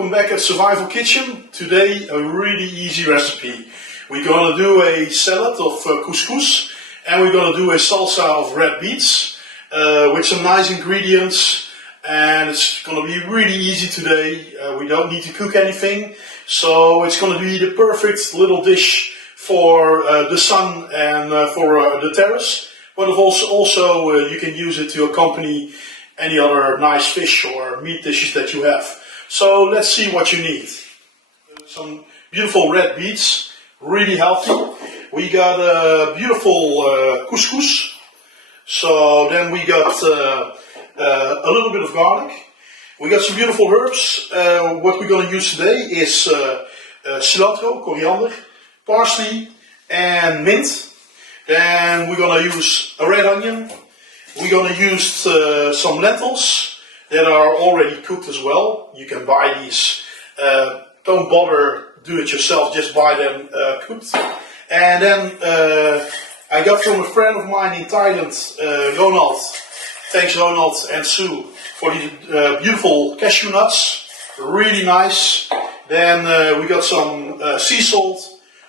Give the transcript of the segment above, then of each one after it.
welcome back at Survival Kitchen. Today a really easy recipe. We're going to do a salad of couscous and we're going to do a salsa of red beets with some nice ingredients, and it's going to be really easy today. We don't need to cook anything, so it's going to be the perfect little dish for the sun and for the terrace, but also you can use it to accompany any other nice fish or meat dishes that you have. So let's see what you need. Some beautiful red beets, really healthy. We got beautiful couscous. So then we got a little bit of garlic. We got some beautiful herbs. What we're going to use today is cilantro, coriander, parsley and mint. Then we're going to use a red onion. We're going to use some lentils that are already cooked as well. You can buy these. Don't bother do it yourself, just buy them cooked. And then I got from a friend of mine in Thailand, Ronald. Thanks Ronald and Sue for these beautiful cashew nuts. Really nice. Then we got some sea salt,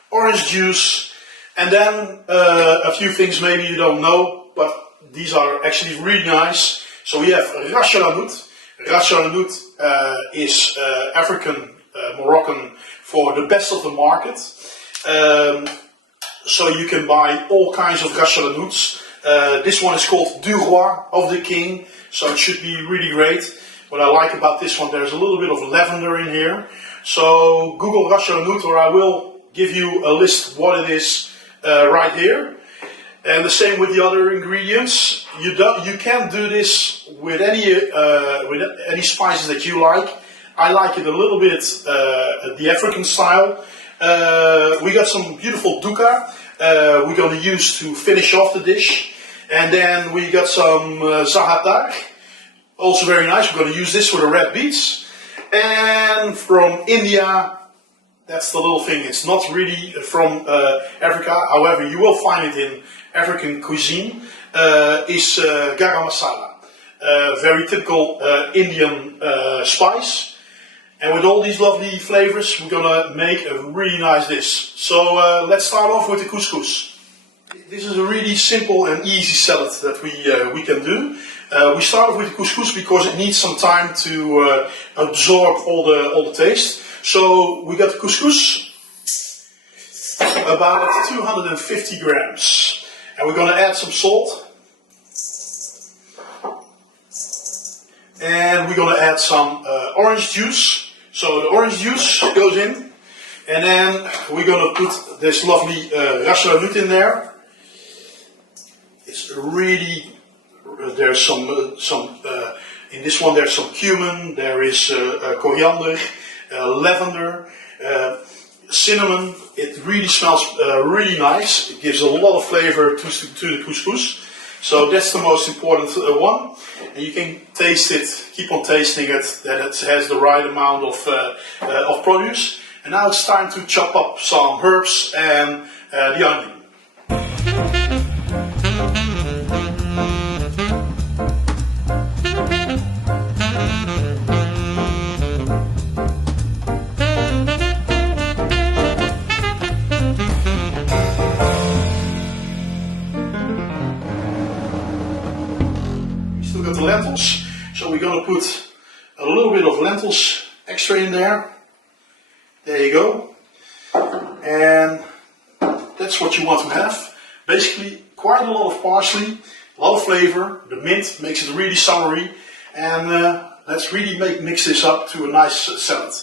orange juice, and then a few things maybe you don't know, but these are actually really nice. So we have ras hanout. Ras hanout is African, Moroccan for the best of the market. So you can buy all kinds of ras hanouts. This one is called du roi, of the king, so it should be really great. What I like about this one, there's a little bit of lavender in here. So Google ras hanout, or I will give you a list what it is right here. And the same with the other ingredients. You can do this with any spices that you like. I like it a little bit the African style. We got some beautiful dukkha we're going to use to finish off the dish. And then we got some atar, also very nice. We're going to use this for the red beets. And from India, that's the little thing. It's not really from Africa. However, you will find it in African cuisine. Is garam masala. Very typical Indian spice. And with all these lovely flavors, we're gonna make a really nice dish. So let's start off with the couscous. This is a really simple and easy salad that we can do. We start off with the couscous because it needs some time to absorb all the taste. So we got the couscous, about 250 grams. And we're going to add some salt. And we're going to add some orange juice. So the orange juice goes in. And then we're going to put this lovely ras hanout in there. It's really, there's some in this one there's some cumin, there is coriander, lavender, cinnamon. It really smells really nice. It gives a lot of flavor to the couscous. So that's the most important one. And you can taste it, keep on tasting it, that it has the right amount of produce. And now it's time to chop up some herbs and the onion. Got the lentils, so we're going to put a little bit of lentils extra in there. There you go. And that's what you want to have. Basically quite a lot of parsley, a lot of flavor. The mint makes it really summery, and let's really mix this up to a nice salad.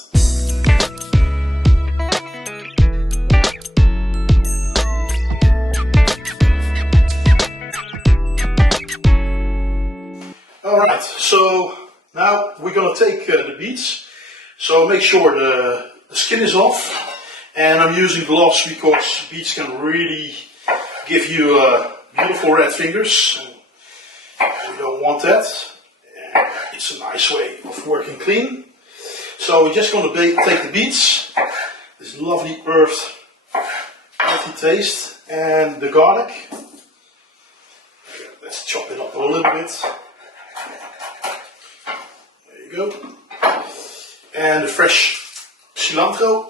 Alright, so now we're going to take the beets. So make sure the skin is off. And I'm using gloves because beets can really give you beautiful red fingers. We don't want that. It's a nice way of working clean. So we're just going to take the beets. This lovely earthy taste. And the garlic. Let's chop it up a little bit. There you go. and the fresh cilantro.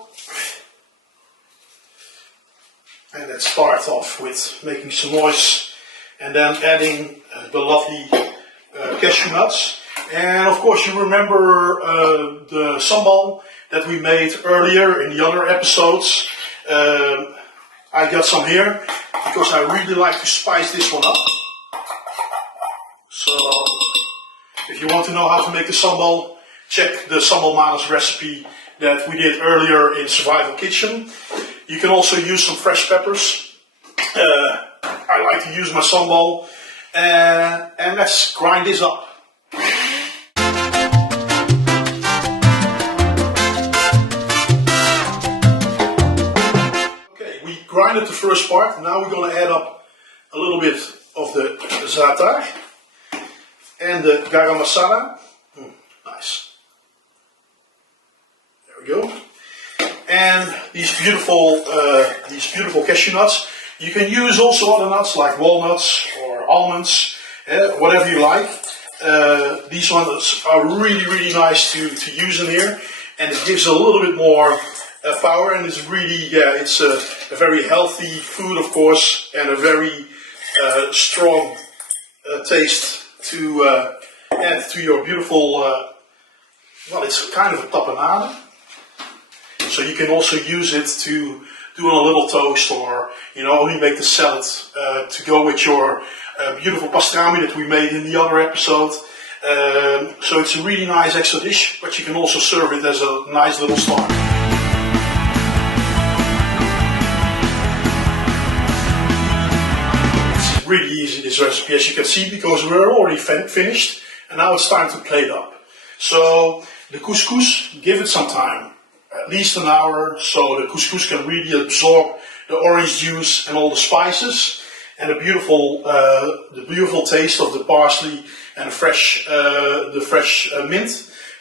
And let's start off with making some noise and then adding the lovely cashew nuts. And of course you remember the sambal that we made earlier in the other episodes. I got some here because I really like to spice this one up. So if you want to know how to make the sambal, check the sambal manas recipe that we did earlier in Survival Kitchen. You can also use some fresh peppers. I like to use my sambal. And let's grind this up. Okay, we grinded the first part. Now we're going to add up a little bit of the atar and the garam masala. Nice. There we go. And these beautiful cashew nuts. You can use also other nuts like walnuts or almonds, whatever you like. These ones are really nice to use in here, and it gives a little bit more power. And it's really, it's a very healthy food, of course, and a very strong taste to add to your beautiful. Well, it's kind of a tapenade. So you can also use it to do on a little toast, or only make the salad to go with your beautiful pastrami that we made in the other episode. So it's a really nice extra dish, but you can also serve it as a nice little star. It's really easy, this recipe, as you can see, because we're already finished, and now it's time to plate up. So the couscous, give it some time. At least an hour, so the couscous can really absorb the orange juice and all the spices, and the beautiful taste of the parsley and the fresh mint.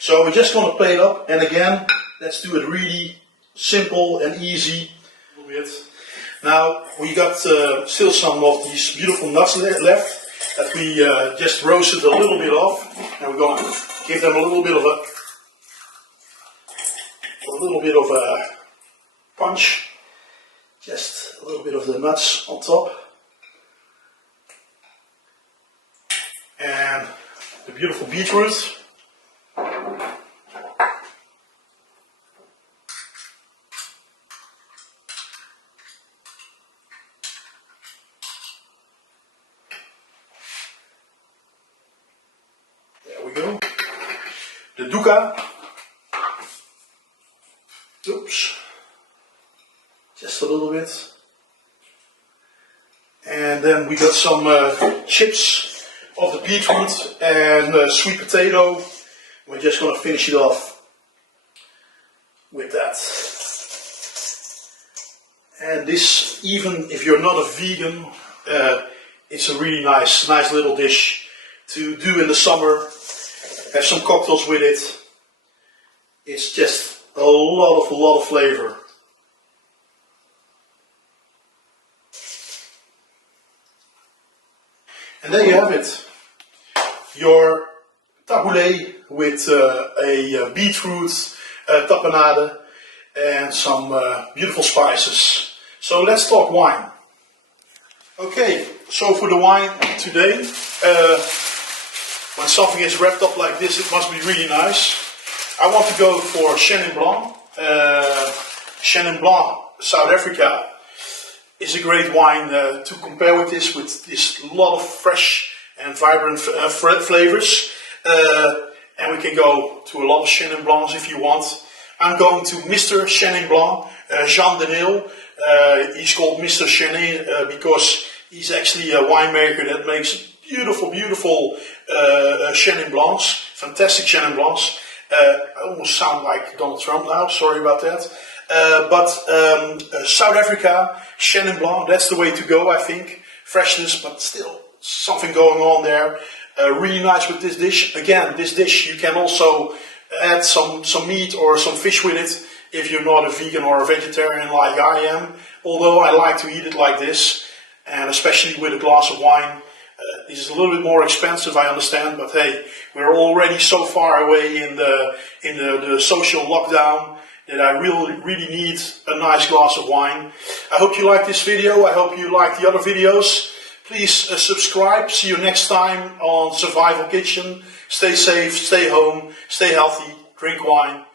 So we're just going to plate up, and again, let's do it really simple and easy. A little bit. Now we got still some of these beautiful nuts left that we just roasted a little bit off, and we're going to give them a little bit of a punch, just a little bit of the nuts on top, and the beautiful beetroot. There we go. The dukkha. Oops, just a little bit. And then we got some chips of the beetroot and sweet potato. We're just going to finish it off with that. And this, even if you're not a vegan, it's a really nice little dish to do in the summer. Have some cocktails with it. It's just a lot of flavor. And there you have it. Your tabbouleh with a beetroot tapenade and some beautiful spices. So let's talk wine. Okay, so for the wine today, when something is wrapped up like this, it must be really nice. I want to go for Chenin Blanc. Chenin Blanc, South Africa, is a great wine to compare with this lot of fresh and vibrant flavors. And we can go to a lot of Chenin Blancs if you want. I'm going to Mr. Chenin Blanc, Jean Denil. He's called Mr. Chenin because he's actually a winemaker that makes beautiful Chenin Blancs, fantastic Chenin Blancs. I almost sound like Donald Trump now, sorry about that. But South Africa, Chenin Blanc, that's the way to go, I think. Freshness, but still something going on there. Really nice with this dish. Again, this dish you can also add some meat or some fish with it if you're not a vegan or a vegetarian like I am. Although I like to eat it like this, and especially with a glass of wine, This is a little bit more expensive, I understand, but hey, we're already so far away in the social lockdown that I really need a nice glass of wine. I hope you like this video. I hope you like the other videos. Please subscribe. See you next time on Survival Kitchen. Stay safe, stay home, stay healthy, drink wine.